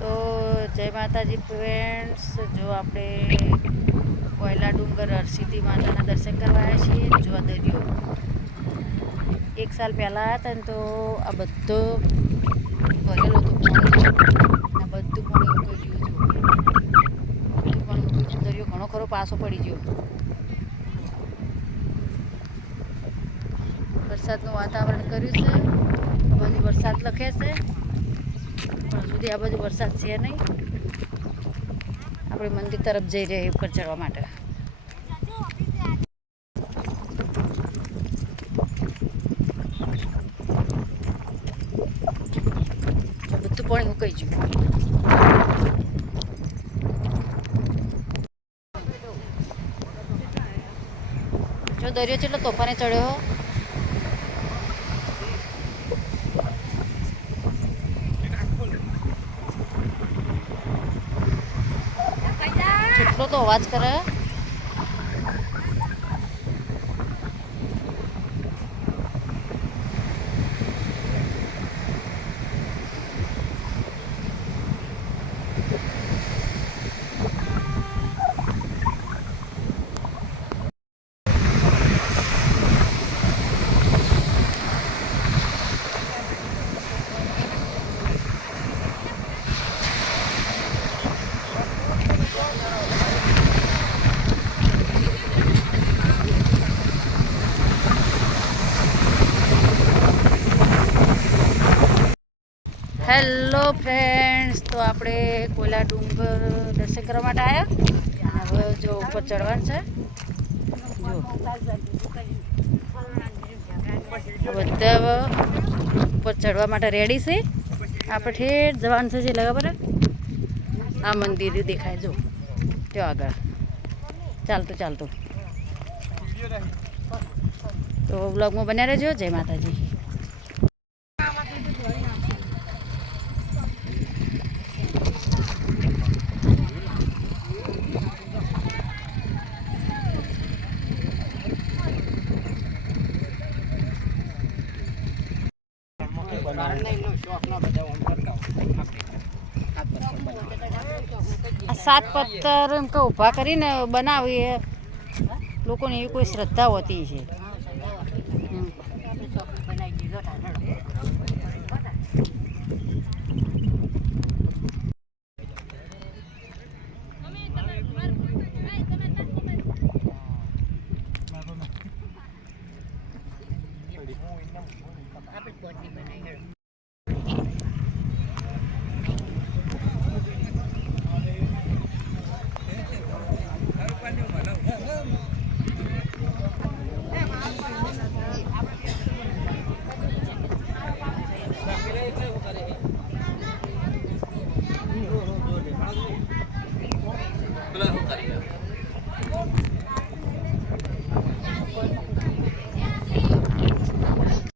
તો જય માતાજી ફ્રેન્ડ્સ, જો આપણે કોયલા ડુંગર હરસિદ્ધિ માતાના દર્શન કરવા આવ્યા છીએ આ દરિયો એક સાલ પહેલાં હતા ને તો આ બધો ભરેલો હતો પાણી બધું પાણી ગયું જો પાણી દરિયો ઘણો ખરો પાછો પડી ગયો. વરસાદનું વાતાવરણ કર્યું છે. પછી વરસાદ લખે છે. પણ સુધી આ બાજુ વરસાદ છે નહીં. આપણે મંદિર તરફ જઈ રહ્યા ઉપર ચડવા માટે. બધું પાણી ઉકાઈ ગયું જો દરિયો કેટલો તોફાને ચડ્યો કેટલો તો અવાજ કરે? હેલો ફ્રેન્ડ્સ તો આપણે કોયલા ડુંગર દર્શન કરવા માટે આવ્યા હવે જો ઉપર ચડવાનું છે. જો. બધા ઉપર ચડવા માટે રેડી છે. આપણે ઠેઠ જવાનું છે જે ખબર આ મંદિર દેખાય, જો. ત્યાં આગળ. ચાલતું ચાલતું. તો બ્લોગમાં બન્યા રહેજો. જય માતાજી. સાત પથ્થર એમ કે ઊભા કરીને બનાવીએ. લોકોની એવી કોઈ શ્રદ્ધા હોતી છે.